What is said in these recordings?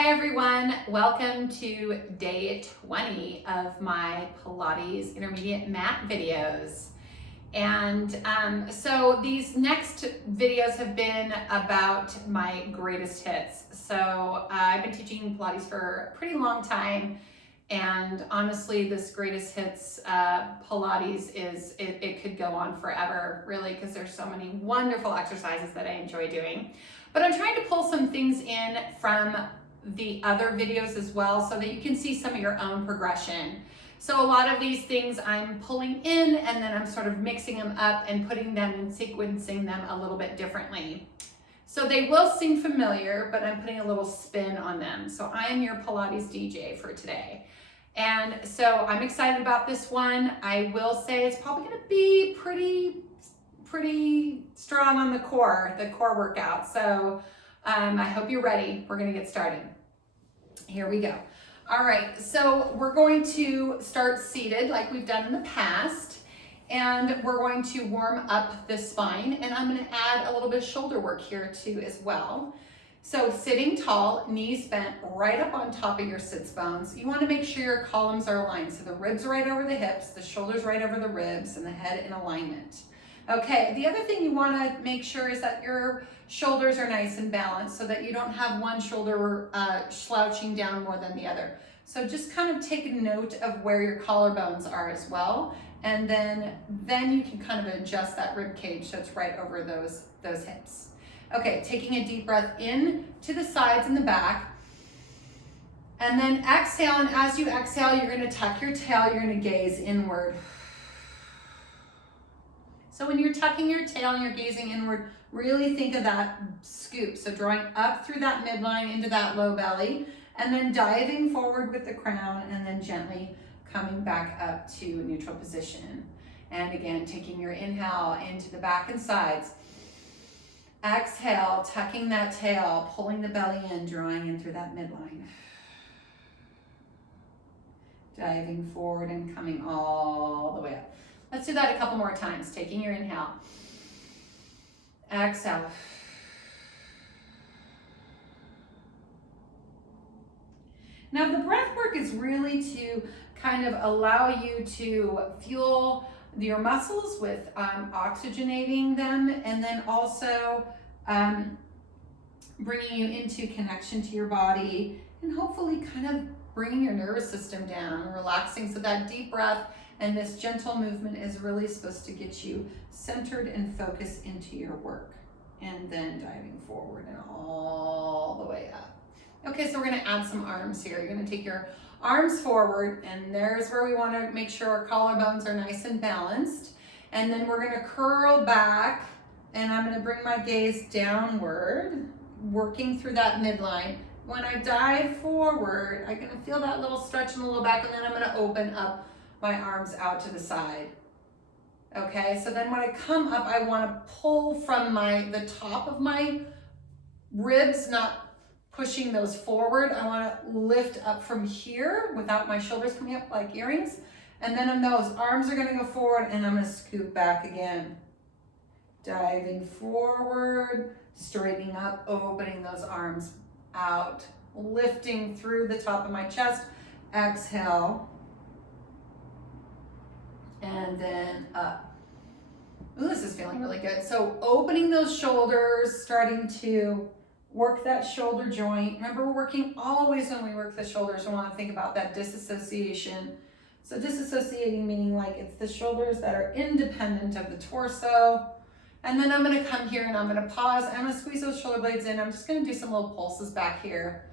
Hi everyone, welcome to day 20 of my Pilates intermediate mat videos. And so these next videos have been about my greatest hits. So I've been teaching Pilates for a pretty long time, and honestly this greatest hits Pilates it could go on forever, really, because there's so many wonderful exercises that I enjoy doing. But I'm trying to pull some things in from the other videos as well so that you can see some of your own progression. So a lot of these things I'm pulling in and then I'm sort of mixing them up and putting them and sequencing them a little bit differently. So they will seem familiar, but I'm putting a little spin on them. So I am your Pilates DJ for today. And so I'm excited about this one. I will say it's probably gonna be pretty strong on the core workout. So I hope you're ready. We're gonna get started. Here we go. All right, so we're going to start seated like we've done in the past, and we're going to warm up the spine, and I'm gonna add a little bit of shoulder work here too as well. So sitting tall, knees bent right up on top of your sits bones. You wanna make sure your columns are aligned. So the ribs right over the hips, the shoulders right over the ribs, and the head in alignment. Okay, the other thing you wanna make sure is that your shoulders are nice and balanced so that you don't have one shoulder slouching down more than the other. So just kind of take a note of where your collarbones are as well, and then you can kind of adjust that rib cage so it's right over those hips. Okay, taking a deep breath in to the sides and the back, and then exhale, and as you exhale, you're gonna tuck your tail, you're gonna gaze inward. So when you're tucking your tail and you're gazing inward, really think of that scoop. So drawing up through that midline into that low belly, and then diving forward with the crown, and then gently coming back up to neutral position. And again, taking your inhale into the back and sides. Exhale, tucking that tail, pulling the belly in, drawing in through that midline. Diving forward and coming all the way up. Let's do that a couple more times. Taking your inhale. Exhale. Now the breath work is really to kind of allow you to fuel your muscles with oxygenating them, and then also bringing you into connection to your body, and hopefully kind of bringing your nervous system down, relaxing. So that deep breath and this gentle movement is really supposed to get you centered and focused into your work. And then diving forward and all the way up. Okay, so we're gonna add some arms here. You're gonna take your arms forward, and there's where we wanna make sure our collarbones are nice and balanced. And then we're gonna curl back, and I'm gonna bring my gaze downward, working through that midline. When I dive forward, I'm gonna feel that little stretch in the low back, and then I'm gonna open up my arms out to the side. Okay, so then when I come up, I want to pull from the top of my ribs, not pushing those forward. I want to lift up from here without my shoulders coming up like earrings. And then those arms are going to go forward, and I'm going to scoop back again. Diving forward, straightening up, opening those arms out, lifting through the top of my chest. Exhale. And then up. Ooh, this is feeling really good. So opening those shoulders, starting to work that shoulder joint. Remember, we're working always when we work the shoulders. We want to think about that disassociation. So disassociating meaning like it's the shoulders that are independent of the torso. And then I'm going to come here and I'm going to pause. I'm going to squeeze those shoulder blades in. I'm just going to do some little pulses back here.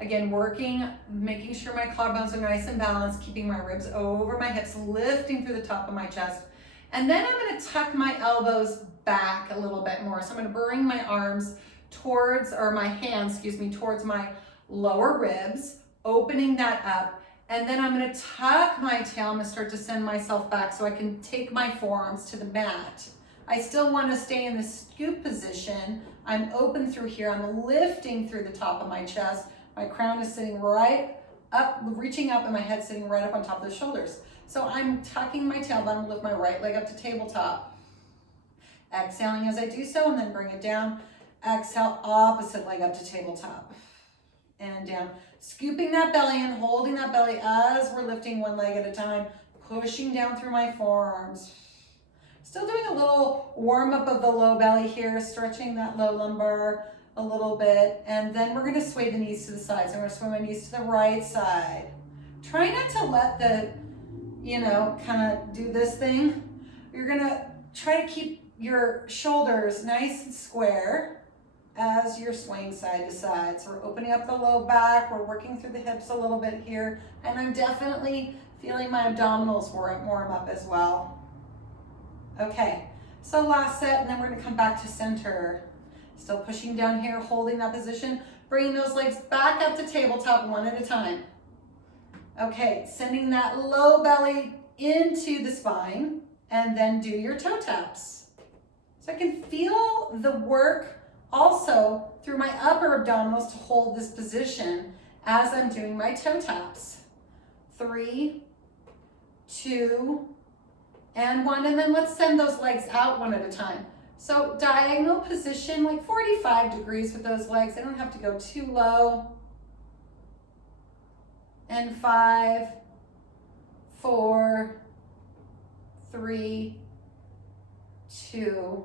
Again, working, making sure my collarbones are nice and balanced, keeping my ribs over my hips, lifting through the top of my chest. And then I'm gonna tuck my elbows back a little bit more. So I'm gonna bring my arms towards, or my hands, towards my lower ribs, opening that up. And then I'm gonna tuck my tail. I'm gonna start to send myself back so I can take my forearms to the mat. I still wanna stay in the scoop position. I'm open through here. I'm lifting through the top of my chest. My crown is sitting right up, reaching up, and my head sitting right up on top of the shoulders. So I'm tucking my tail, but I'm gonna lift my right leg up to tabletop. Exhaling as I do so, and then bring it down. Exhale, opposite leg up to tabletop. and down. Scooping that belly in, holding that belly as we're lifting one leg at a time, pushing down through my forearms. Still doing a little warm up of the low belly here, stretching that low lumbar a little bit. And then we're gonna sway the knees to the sides. I'm gonna sway my knees to the right side. Try not to let the, kind of do this thing. You're gonna try to keep your shoulders nice and square as you're swaying side to side. So we're opening up the low back, we're working through the hips a little bit here, and I'm definitely feeling my abdominals warm up as well. Okay, so last set, and then we're gonna come back to center. Still pushing down here, holding that position, bringing those legs back up to tabletop one at a time. Okay, sending that low belly into the spine, and then do your toe taps. So I can feel the work also through my upper abdominals to hold this position as I'm doing my toe taps. 3, 2, and 1, and then let's send those legs out one at a time. So diagonal position, like 45 degrees with those legs. I don't have to go too low. And 5, 4, 3, 2,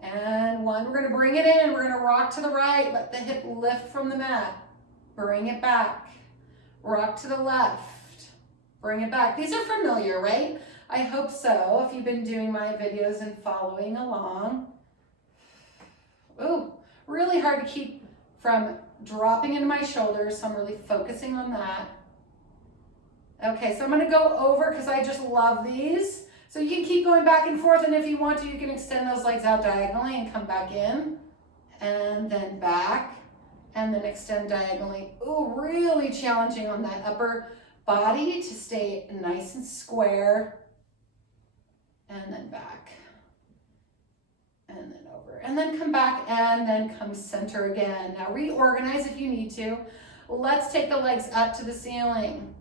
and 1. We're gonna bring it in. We're gonna rock to the right. Let the hip lift from the mat. Bring it back. Rock to the left. Bring it back. These are familiar, right? I hope so, if you've been doing my videos and following along. Ooh, really hard to keep from dropping into my shoulders, so I'm really focusing on that. Okay, so I'm gonna go over because I just love these. So you can keep going back and forth, and if you want to, you can extend those legs out diagonally and come back in, and then back, and then extend diagonally. Ooh, really challenging on that upper body to stay nice and square, and then back, and then over, and then come back, and then come center again. Now reorganize if you need to. Let's take the legs up to the ceiling.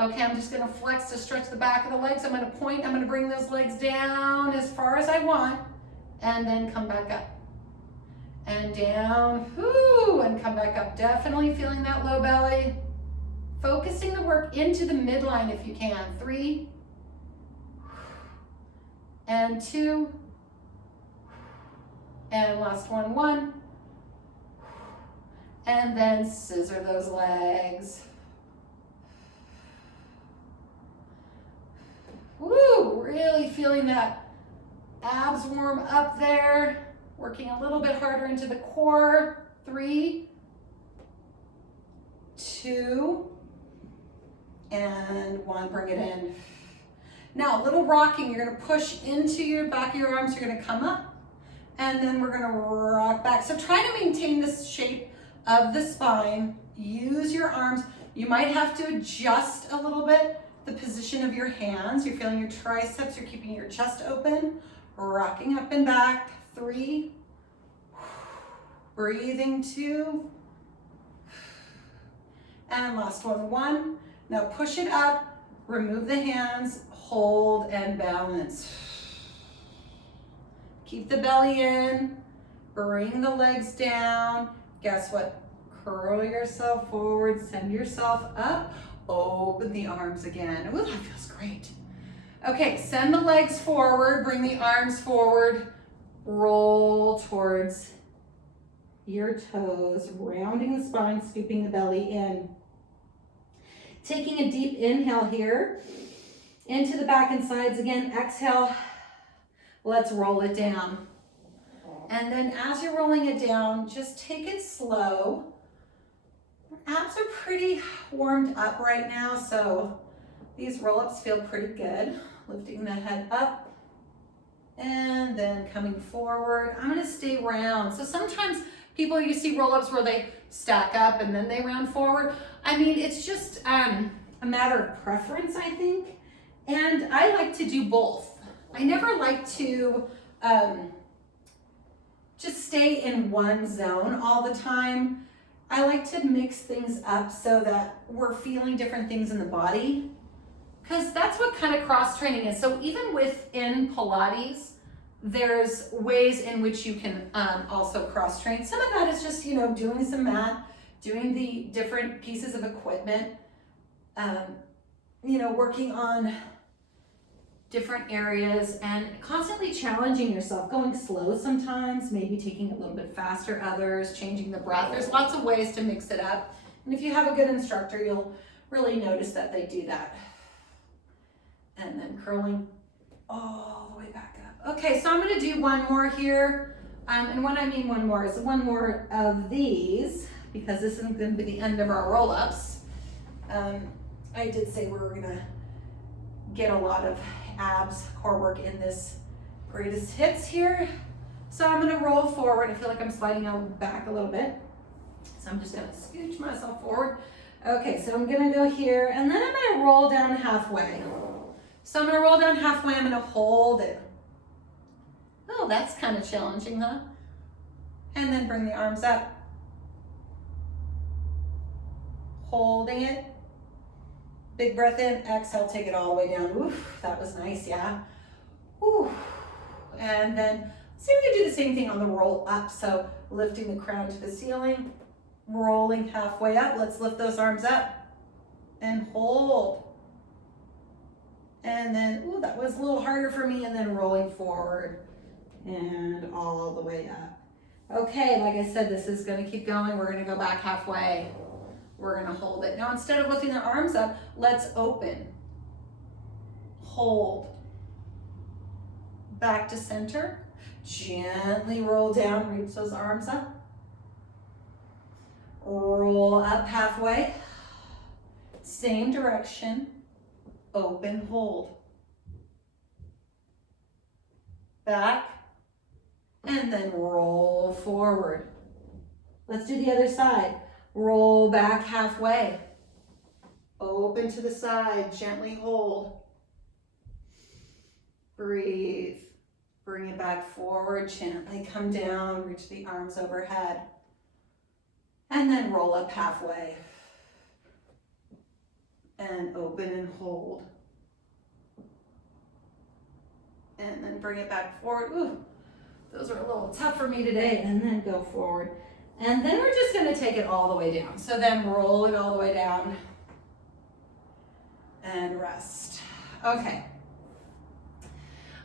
Okay, I'm just gonna flex to stretch the back of the legs. I'm gonna point, I'm gonna bring those legs down as far as I want, and then come back up. And down, whoo, and come back up. Definitely feeling that low belly. Focusing the work into the midline if you can. 3, and 2, and last one, 1, and then scissor those legs. Woo, really feeling that abs warm up there. Working a little bit harder into the core. 3, 2, and 1, bring it in. Now, a little rocking, you're gonna push into your back of your arms, you're gonna come up, and then we're gonna rock back. So try to maintain this shape of the spine. Use your arms. You might have to adjust a little bit the position of your hands. You're feeling your triceps, you're keeping your chest open, rocking up and back. 3, breathing. 2, and last one, 1. Now push it up, remove the hands, hold and balance. Keep the belly in, bring the legs down. Guess what? Curl yourself forward, send yourself up, open the arms again. Ooh, that feels great. Okay, send the legs forward, bring the arms forward, roll towards your toes, rounding the spine, scooping the belly in. Taking a deep inhale here, into the back and sides again, exhale, let's roll it down. And then as you're rolling it down, just take it slow. Abs are pretty warmed up right now, so these roll-ups feel pretty good. Lifting the head up and then coming forward. I'm gonna stay round. So sometimes people, you see roll-ups where they stack up and then they round forward. I mean, it's just a matter of preference, I think. And I like to do both. I never like to just stay in one zone all the time. I like to mix things up so that we're feeling different things in the body, because that's what kind of cross training is. So even within Pilates, there's ways in which you can also cross train. Some of that is just, doing some mat doing the different pieces of equipment, you know, working on different areas and constantly challenging yourself, going slow sometimes, maybe taking it a little bit faster others, changing the breath. There's lots of ways to mix it up. And if you have a good instructor, you'll really notice that they do that. And then curling all the way back up. Okay, so I'm gonna do one more here. And when I mean one more is one more of these, because this isn't gonna be the end of our roll-ups. I did say we were gonna get a lot of abs, core work in this greatest hits here. So I'm gonna roll forward. I feel like I'm sliding out back a little bit. So I'm just gonna scooch myself forward. Okay, so I'm gonna go here, and then I'm gonna roll down halfway. So I'm gonna roll down halfway, I'm gonna hold it. Oh, that's kind of challenging, huh? And then bring the arms up. Holding it. Big breath in, exhale, take it all the way down. Oof, that was nice, yeah. Oof. And then, see if we can do the same thing on the roll up. So lifting the crown to the ceiling, rolling halfway up. Let's lift those arms up and hold. And then, ooh, that was a little harder for me. And then rolling forward and all the way up. Okay, like I said, this is gonna keep going. We're gonna go back halfway. We're gonna hold it. Now, instead of lifting the arms up, let's open. Hold. Back to center. Gently roll down, reach those arms up. Roll up halfway. Same direction. Open, hold. Back. And then roll forward. Let's do the other side. Roll back halfway. Open to the side, gently hold. Breathe. Bring it back forward, gently come down, reach the arms overhead. And then roll up halfway. And open and hold. And then bring it back forward. Ooh, those are a little tough for me today. And then go forward. And then we're just gonna take it all the way down. So then roll it all the way down and rest. Okay.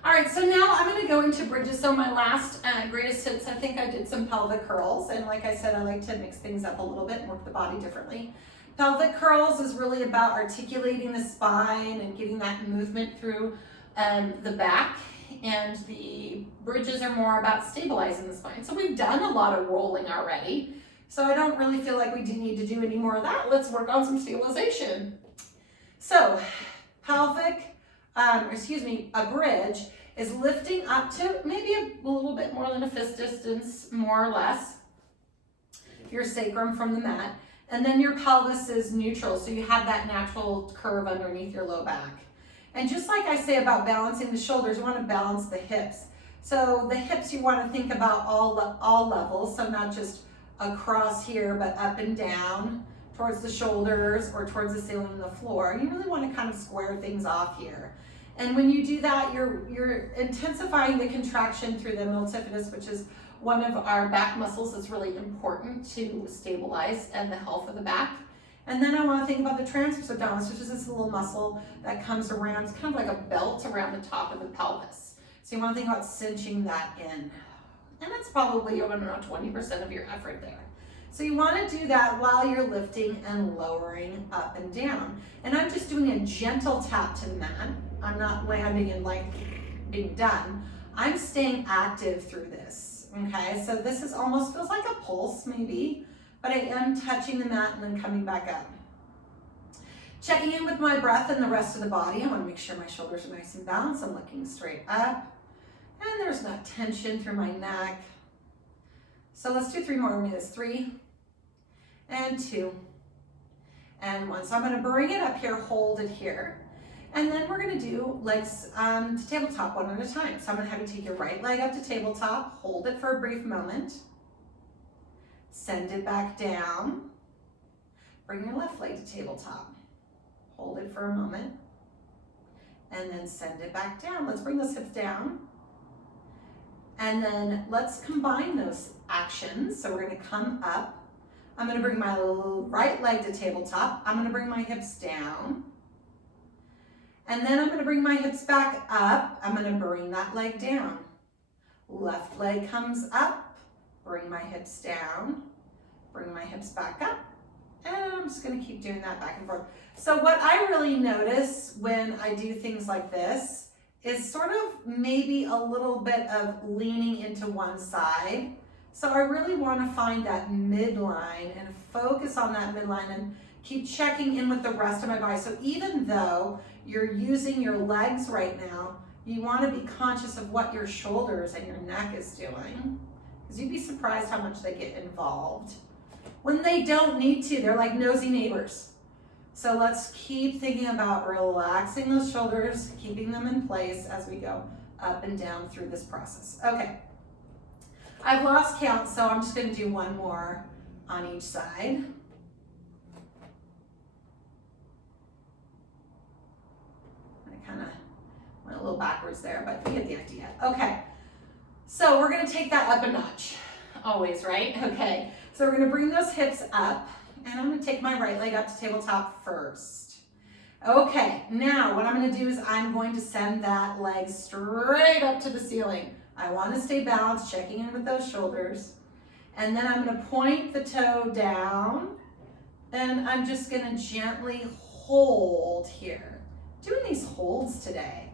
All right, so now I'm gonna go into bridges. So my last greatest hits, I think I did some pelvic curls. And like I said, I like to mix things up a little bit and work the body differently. Pelvic curls is really about articulating the spine and getting that movement through the back. And the bridges are more about stabilizing the spine. So we've done a lot of rolling already. So I don't really feel like we do need to do any more of that. Let's work on some stabilization. So pelvic, a bridge is lifting up to maybe a little bit more than a fist distance, more or less, your sacrum from the mat. And then your pelvis is neutral. So you have that natural curve underneath your low back. And just like I say about balancing the shoulders, you want to balance the hips. So the hips, you want to think about all levels. So not just across here, but up and down towards the shoulders or towards the ceiling and the floor. You really want to kind of square things off here. And when you do that, you're intensifying the contraction through the multifidus, which is one of our back muscles that's really important to stabilize and the health of the back. And then I want to think about the transverse abdominis, which is this little muscle that comes around. It's kind of like a belt around the top of the pelvis. So you want to think about cinching that in. And that's probably around 20% of your effort there. So you want to do that while you're lifting and lowering up and down. And I'm just doing a gentle tap to the mat. I'm not landing and like being done. I'm staying active through this. Okay, so this is almost feels like a pulse maybe. But I am touching the mat and then coming back up. Checking in with my breath and the rest of the body. I want to make sure my shoulders are nice and balanced. I'm looking straight up. And there's not tension through my neck. So let's do 3 more minutes. 3 and 2 and 1. So I'm going to bring it up here, hold it here. And then we're going to do legs to tabletop one at a time. So I'm going to have you take your right leg up to tabletop, hold it for a brief moment. Send it back down. Bring your left leg to tabletop. Hold it for a moment. And then send it back down. Let's bring those hips down. And then let's combine those actions. So we're going to come up I'm gonna bring my right leg to tabletop. I'm gonna bring my hips down. And then I'm gonna bring my hips back up. I'm gonna bring that leg down. Left leg comes up, bring my hips down, bring my hips back up, and I'm just gonna keep doing that back and forth. So what I really notice when I do things like this is sort of maybe a little bit of leaning into one side. So I really wanna find that midline and focus on that midline and keep checking in with the rest of my body. So even though you're using your legs right now, you wanna be conscious of what your shoulders and your neck is doing, because you'd be surprised how much they get involved when they don't need to. They're like nosy neighbors. So let's keep thinking about relaxing those shoulders, keeping them in place as we go up and down through this process. Okay, I've lost count, so I'm just gonna do one more on each side. I kind of went a little backwards there, but you get the idea. Okay, so we're gonna take that up a notch, always, right? Okay, so we're gonna bring those hips up, and I'm gonna take my right leg up to tabletop first. Okay, now what I'm gonna do is I'm going to send that leg straight up to the ceiling. I wanna stay balanced, checking in with those shoulders. And then I'm gonna point the toe down, and I'm just gonna gently hold here. Doing these holds today.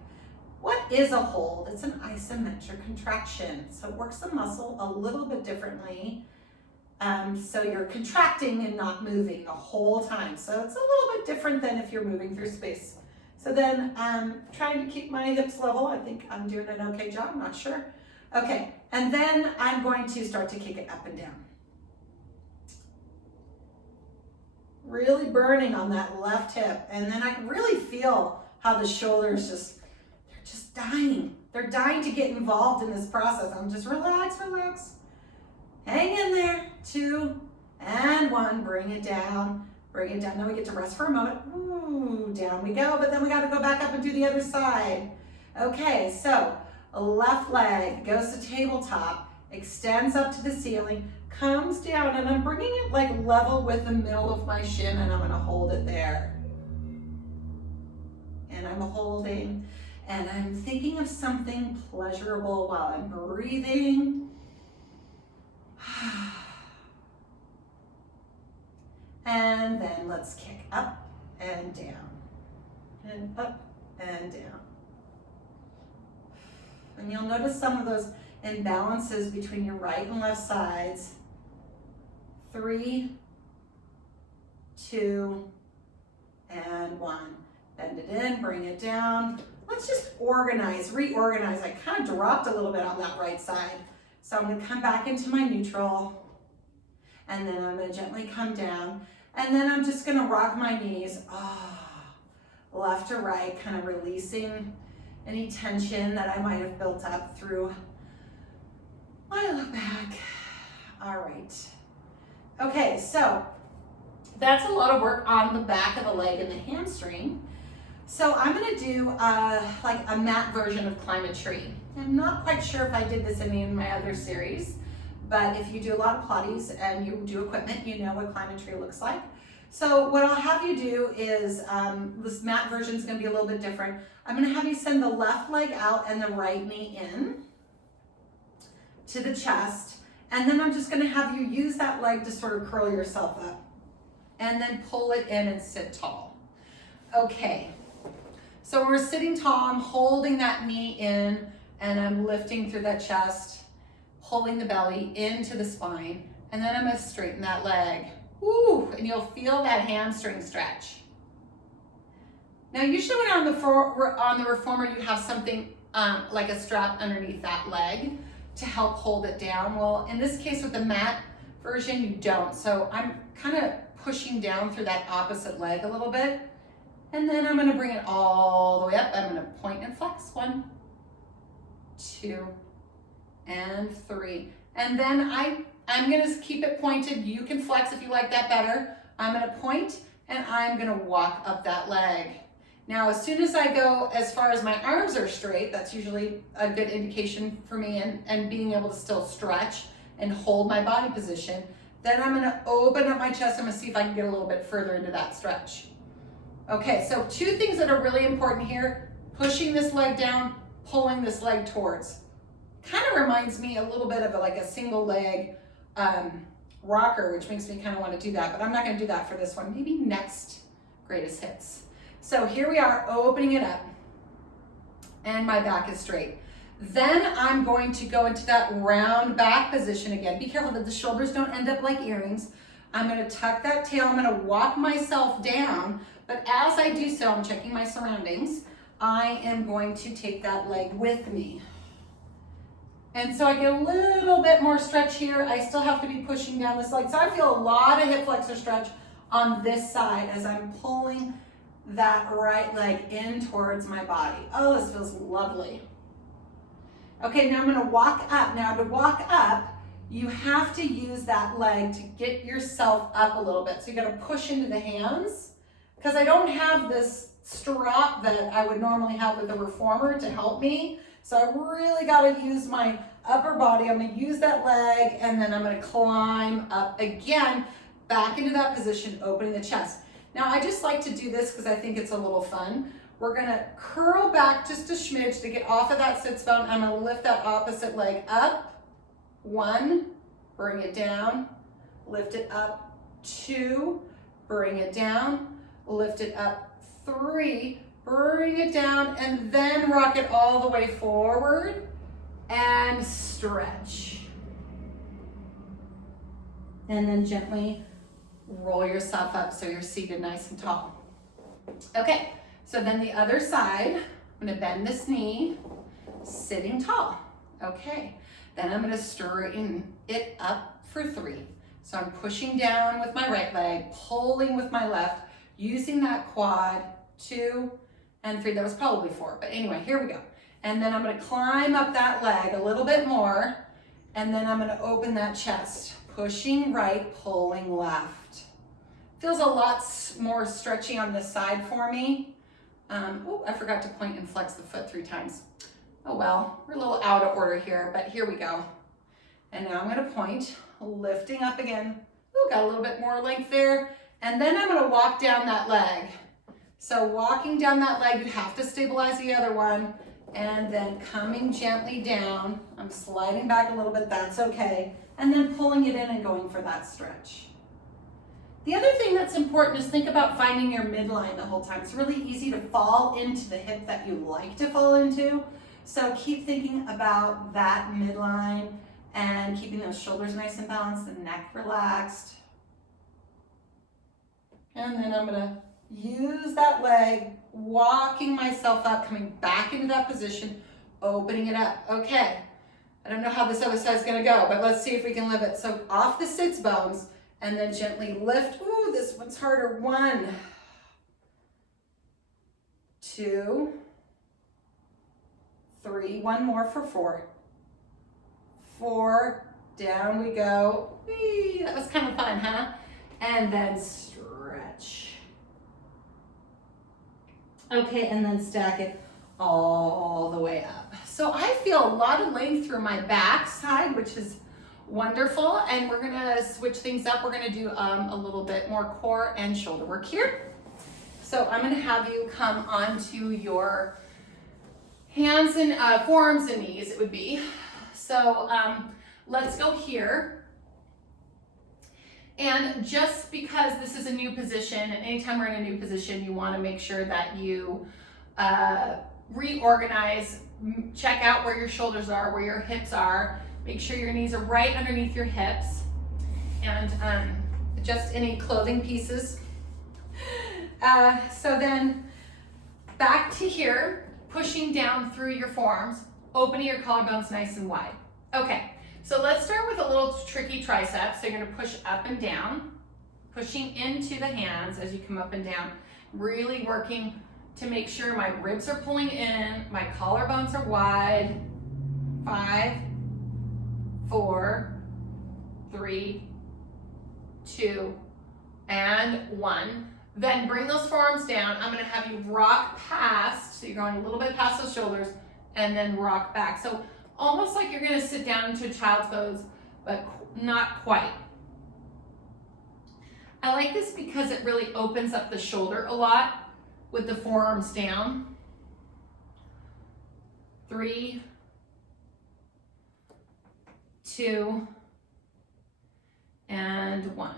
What is a hold? It's an isometric contraction. So it works the muscle a little bit differently. So you're contracting and not moving the whole time. So it's a little bit different than if you're moving through space. So then I'm trying to keep my hips level. I think I'm doing an okay job, I'm not sure. Okay, and then I'm going to start to kick it up and down. Really burning on that left hip. And then I can really feel how the shoulders they're just dying. They're dying to get involved in this process. I'm just relax. Hang in there. 2 and 1, bring it down. Now we get to rest for a moment. Ooh, down we go, but then we gotta go back up and do the other side. Okay, so left leg goes to tabletop, extends up to the ceiling, comes down, and I'm bringing it like level with the middle of my shin, and I'm gonna hold it there. And I'm holding, and I'm thinking of something pleasurable while I'm breathing. And then let's kick up and down, and up and down. And you'll notice some of those imbalances between your right and left sides. 3, 2, and 1. Bend it in, bring it down. Let's just reorganize. I kind of dropped a little bit on that right side. So I'm gonna come back into my neutral, and then I'm gonna gently come down, and then I'm just gonna rock my knees, left to right, kind of releasing any tension that I might have built up through my low back. All right. Okay, so that's a lot of work on the back of the leg and the hamstring. So I'm gonna do like a mat version of Climb a Tree. I'm not quite sure if I did this in any of my other series, but if you do a lot of Pilates and you do equipment, you know what Climb a Tree looks like. So what I'll have you do is, this mat version is gonna be a little bit different. I'm gonna have you send the left leg out and the right knee in to the chest, and then I'm just gonna have you use that leg to sort of curl yourself up, and then pull it in and sit tall. Okay, so we're sitting tall, I'm holding that knee in, and I'm lifting through that chest, pulling the belly into the spine, and then I'm gonna straighten that leg. Woo, and you'll feel that hamstring stretch. Now usually when on the reformer you have something like a strap underneath that leg to help hold it down. Well, in this case with the mat version you don't. So I'm kind of pushing down through that opposite leg a little bit, and then I'm gonna bring it all the way up. I'm gonna point and flex. 1, 2, and 3. And then I'm gonna keep it pointed. You can flex if you like that better. I'm gonna point and I'm gonna walk up that leg. Now, as soon as I go as far as my arms are straight, that's usually a good indication for me and being able to still stretch and hold my body position. Then I'm gonna open up my chest. I'm gonna see if I can get a little bit further into that stretch. Okay, so two things that are really important here: pushing this leg down, pulling this leg towards. Kind of reminds me a little bit of like a single leg rocker, which makes me kind of want to do that, but I'm not going to do that for this one. Maybe next greatest hits. So here we are, opening it up, and my back is straight. Then I'm going to go into that round back position again. Be careful that the shoulders don't end up like earrings. I'm going to tuck that tail. I'm going to walk myself down, but as I do so, I'm checking my surroundings. I am going to take that leg with me. And so I get a little bit more stretch here. I still have to be pushing down this leg. So I feel a lot of hip flexor stretch on this side as I'm pulling that right leg in towards my body. Oh, this feels lovely. Okay, now I'm gonna walk up. Now to walk up, you have to use that leg to get yourself up a little bit. So you gotta push into the hands, because I don't have this strap that I would normally have with the reformer to help me. So I really got to use my upper body. I'm going to use that leg, and then I'm going to climb up again, back into that position, opening the chest. Now I just like to do this because I think it's a little fun. We're going to curl back just a smidge to get off of that sits bone. I'm going to lift that opposite leg up. 1, bring it down, lift it up. 2, bring it down, lift it up. 3, bring it down, and then rock it all the way forward and stretch. And then gently roll yourself up so you're seated nice and tall. Okay, so then the other side, I'm gonna bend this knee, sitting tall. Okay, then I'm gonna straighten it up for 3. So I'm pushing down with my right leg, pulling with my left, using that quad. 2 and 3, that was probably 4, but anyway, here we go. And then I'm gonna climb up that leg a little bit more, and then I'm gonna open that chest, pushing right, pulling left. Feels a lot more stretchy on this side for me. Oh, I forgot to point and flex the foot 3 times. Oh well, we're a little out of order here, but here we go. And now I'm gonna point, lifting up again. Ooh, got a little bit more length there. And then I'm gonna walk down that leg. So walking down that leg, you have to stabilize the other one, and then coming gently down. I'm sliding back a little bit, that's okay. And then pulling it in and going for that stretch. The other thing that's important is think about finding your midline the whole time. It's really easy to fall into the hip that you like to fall into. So keep thinking about that midline and keeping those shoulders nice and balanced, the neck relaxed. And then I'm gonna use that leg, walking myself up, coming back into that position, opening it up. Okay, I don't know how this other side's gonna go, but let's see if we can lift it. So off the sits bones, and then gently lift. Ooh, this one's harder. 1, 2, 3, 1 more for 4. 4, down we go. Whee, that was kind of fun, huh? And then stretch. Okay, and then stack it all the way up. So I feel a lot of length through my back side, which is wonderful. And we're gonna switch things up. We're gonna do a little bit more core and shoulder work here. So I'm gonna have you come onto your hands and forearms and knees, it would be. So let's go here. And just because this is a new position, and anytime we're in a new position, you want to make sure that you reorganize, check out where your shoulders are, where your hips are, make sure your knees are right underneath your hips, and adjust any clothing pieces. So then back to here, pushing down through your forearms, opening your collarbones nice and wide. Okay. So let's start with a little tricky tricep. So you're gonna push up and down, pushing into the hands as you come up and down, really working to make sure my ribs are pulling in, my collarbones are wide. 5, 4, 3, 2, and 1. Then bring those forearms down. I'm gonna have you rock past, so you're going a little bit past those shoulders, and then rock back. So almost like you're gonna sit down into a child's pose, but not quite. I like this because it really opens up the shoulder a lot with the forearms down. 3, 2, and 1.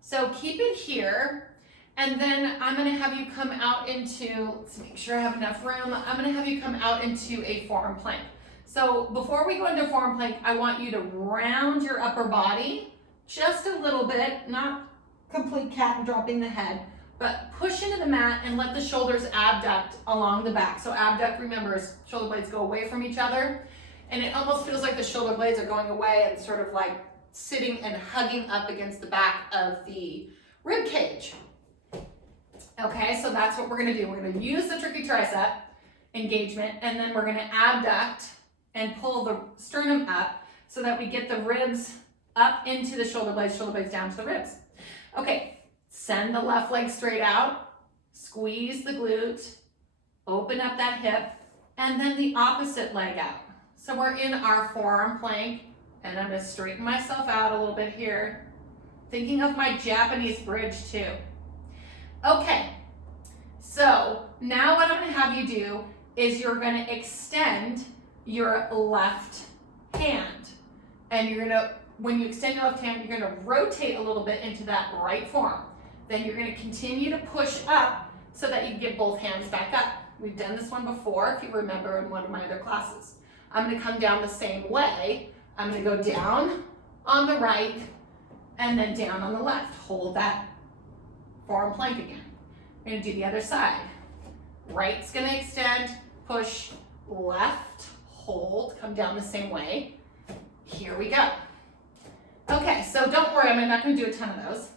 So keep it here, and then I'm gonna have you come out into, let's make sure I have enough room, I'm gonna have you come out into a forearm plank. So before we go into forearm plank, I want you to round your upper body just a little bit, not complete cat and dropping the head, but push into the mat and let the shoulders abduct along the back. So abduct, remember, is shoulder blades go away from each other, and it almost feels like the shoulder blades are going away and sort of like sitting and hugging up against the back of the rib cage. Okay, so that's what we're gonna do. We're gonna use the tricky tricep engagement, and then we're gonna abduct and pull the sternum up so that we get the ribs up into the shoulder blades down to the ribs. Okay, send the left leg straight out, squeeze the glute, open up that hip, and then the opposite leg out. So we're in our forearm plank, and I'm gonna straighten myself out a little bit here, thinking of my Japanese bridge too. Okay, so now what I'm gonna have you do is you're gonna extend your left hand, and you're gonna, when you extend your left hand, you're gonna rotate a little bit into that right forearm. Then you're gonna continue to push up so that you can get both hands back up. We've done this one before, if you remember, in one of my other classes. I'm gonna come down the same way. I'm gonna go down on the right and then down on the left. Hold that forearm plank again. We're gonna do the other side. Right's gonna extend, push, left, hold, come down the same way. Here we go. Okay, so don't worry, I'm not gonna do a ton of those.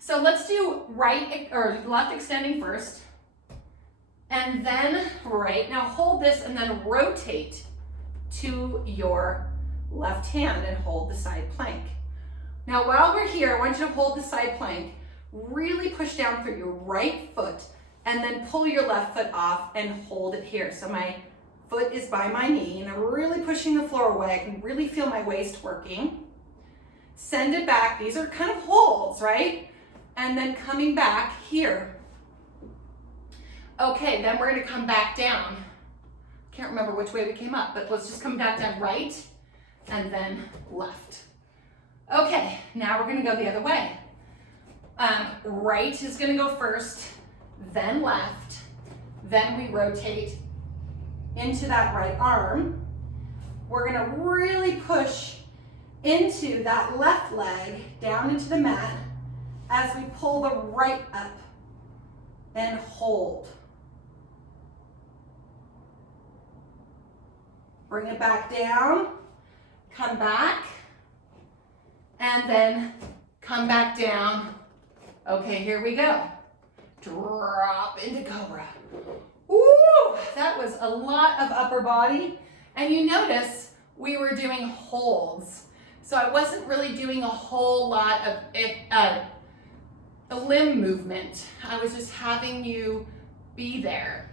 So let's do right or left extending first, and then right. Now hold this and then rotate to your left hand and hold the side plank. Now while we're here, I want you to hold the side plank, really push down through your right foot, and then pull your left foot off and hold it here. So my foot is by my knee, and I'm really pushing the floor away. I can really feel my waist working. Send it back. These are kind of holds, right? And then coming back here. Okay, then we're gonna come back down. Can't remember which way we came up, but let's just come back down right and then left. Okay, now we're gonna go the other way. Right is gonna go first, then left, then we rotate into that right arm. We're gonna really push into that left leg down into the mat as we pull the right up and hold. Bring it back down, come back, and then come back down. Okay, here we go. Drop into cobra. Ooh, that was a lot of upper body. And you notice we were doing holds. So I wasn't really doing a whole lot of a limb movement. I was just having you be there.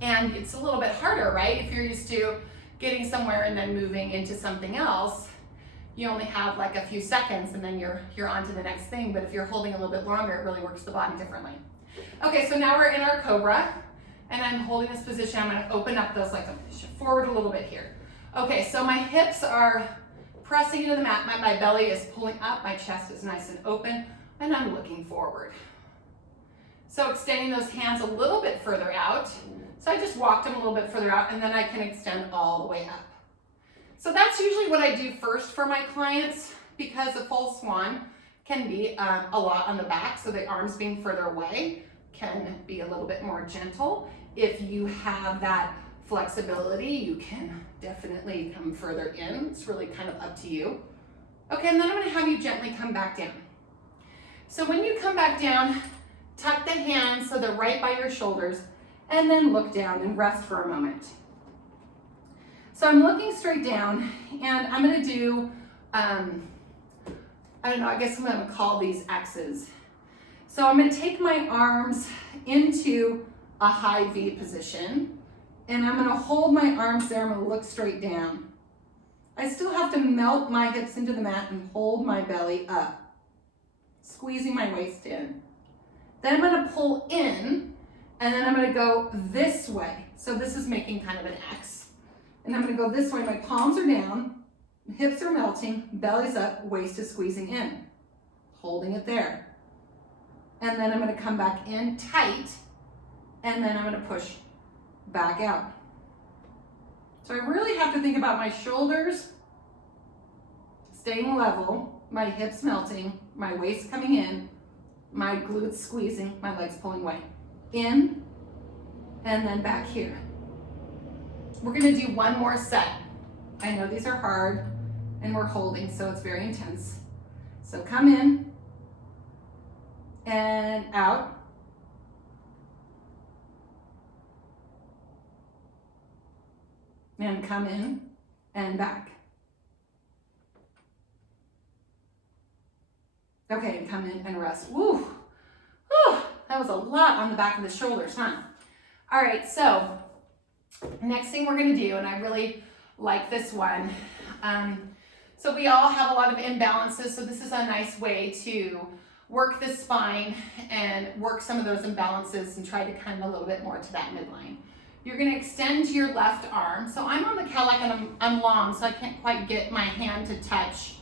And it's a little bit harder, right? If you're used to getting somewhere and then moving into something else, you only have like a few seconds and then you're on to the next thing. But if you're holding a little bit longer, it really works the body differently. Okay, so now we're in our cobra, and I'm holding this position. I'm gonna open up those legs. I'm gonna shift forward a little bit here. Okay, so my hips are pressing into the mat. My belly is pulling up. My chest is nice and open, and I'm looking forward. So extending those hands a little bit further out. So I just walked them a little bit further out, and then I can extend all the way up. So that's usually what I do first for my clients, because a full swan can be a lot on the back, so the arms being further away can be a little bit more gentle. If you have that flexibility, you can definitely come further in. It's really kind of up to you. Okay, and then I'm gonna have you gently come back down. So when you come back down, tuck the hands so they're right by your shoulders, and then look down and rest for a moment. So I'm looking straight down, and I'm gonna do, I don't know, I guess I'm gonna call these X's. So I'm gonna take my arms into a high V position, and I'm gonna hold my arms there. I'm gonna look straight down. I still have to melt my hips into the mat and hold my belly up. squeezing my waist in. Then I'm gonna pull in, and then I'm gonna go this way. So this is making kind of an X. And I'm gonna go this way, my palms are down, hips are melting, belly's up, waist is squeezing in, holding it there. And then I'm gonna come back in tight, and then I'm gonna push back out. So I really have to think about my shoulders staying level, my hips melting, my waist coming in, my glutes squeezing, my legs pulling away. In, and then back here. We're gonna do one more set. I know these are hard, and we're holding, so it's very intense. So come in, and out. And come in, and back. Okay, and come in and rest. Woo! Whew, that was a lot on the back of the shoulders, huh? All right, so next thing we're gonna do, and I really like this one. So we all have a lot of imbalances, so this is a nice way to work the spine and work some of those imbalances and try to come a little bit more to that midline. You're gonna extend your left arm. So I'm on the Cadillac and I'm long, so I can't quite get my hand to touch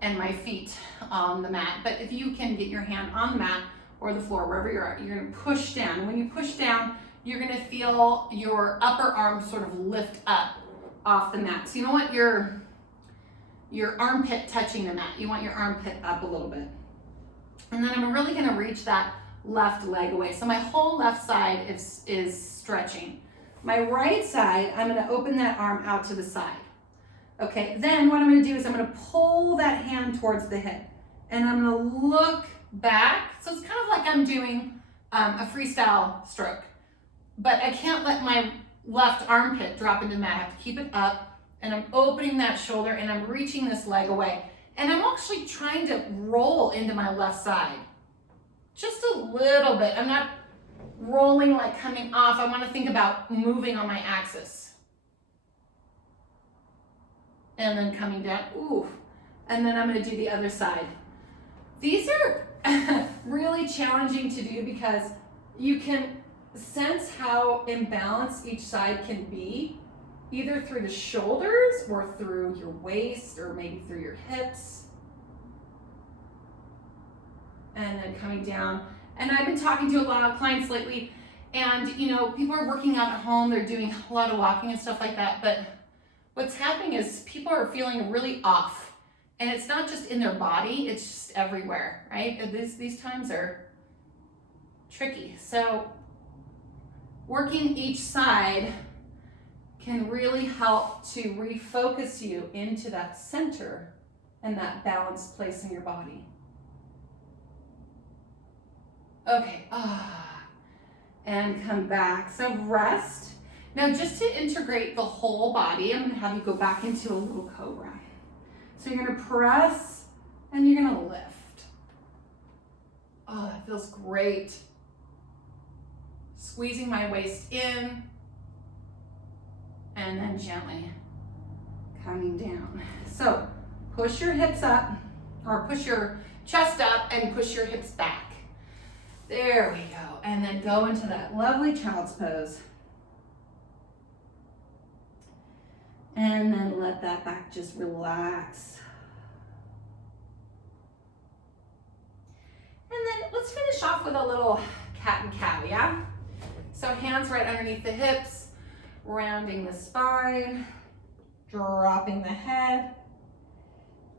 and my feet on the mat. But if you can get your hand on the mat or the floor, wherever you're at, you're gonna push down. And when you push down, you're gonna feel your upper arm sort of lift up off the mat. So you don't want your armpit touching the mat. You want your armpit up a little bit. And then I'm really gonna reach that left leg away. So my whole left side is stretching. My right side, I'm gonna open that arm out to the side. Okay, then what I'm gonna do is I'm gonna pull that hand towards the hip. And I'm gonna look back. So it's kind of like I'm doing a freestyle stroke. But I can't let my left armpit drop into the mat. I have to keep it up, and I'm opening that shoulder, and I'm reaching this leg away. And I'm actually trying to roll into my left side. Just a little bit. I'm not rolling like coming off. I want to think about moving on my axis. And then coming down. Ooh. And then I'm going to do the other side. These are really challenging to do because you can sense how imbalanced each side can be, either through the shoulders or through your waist or maybe through your hips. And then coming down. And I've been talking to a lot of clients lately, and you know, people are working out at home, they're doing a lot of walking and stuff like that, but what's happening is people are feeling really off. And it's not just in their body, it's just everywhere, right? These times are tricky. So working each side can really help to refocus you into that center and that balanced place in your body. Okay, and come back. So rest. Now just to integrate the whole body, I'm gonna have you go back into a little cobra. So you're gonna press and you're gonna lift. Oh, that feels great. Squeezing my waist in and then gently coming down. So push your hips up, or push your chest up and push your hips back. There we go. And then go into that lovely child's pose. And then let that back just relax. And then let's finish off with a little cat and cow, yeah? So hands right underneath the hips, rounding the spine, dropping the head,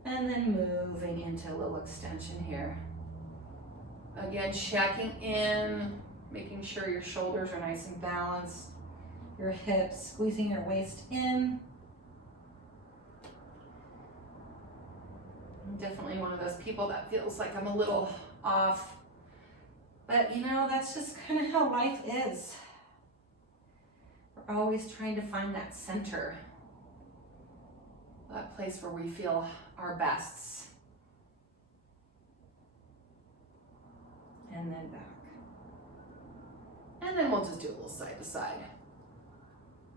and then moving into a little extension here. Again, checking in, making sure your shoulders are nice and balanced, your hips, squeezing your waist in. I'm definitely one of those people that feels like I'm a little off, but you know, that's just kind of how life is. We're always trying to find that center, that place where we feel our bests. And then back. And then we'll just do a little side to side.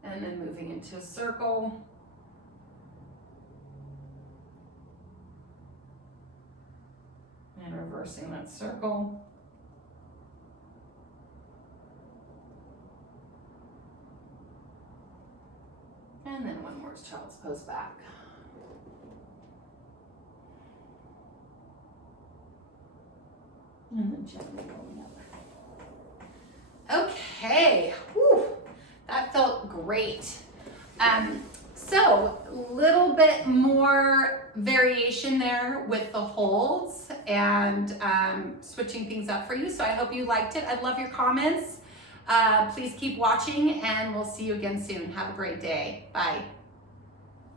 And then moving into a circle. And reversing that circle. And then one more child's pose back. And then gently rolling up. Okay, whew, that felt great. So a little bit more variation there with the holds and switching things up for you. So I hope you liked it. I love your comments. Please keep watching and we'll see you again soon. Have a great day. Bye.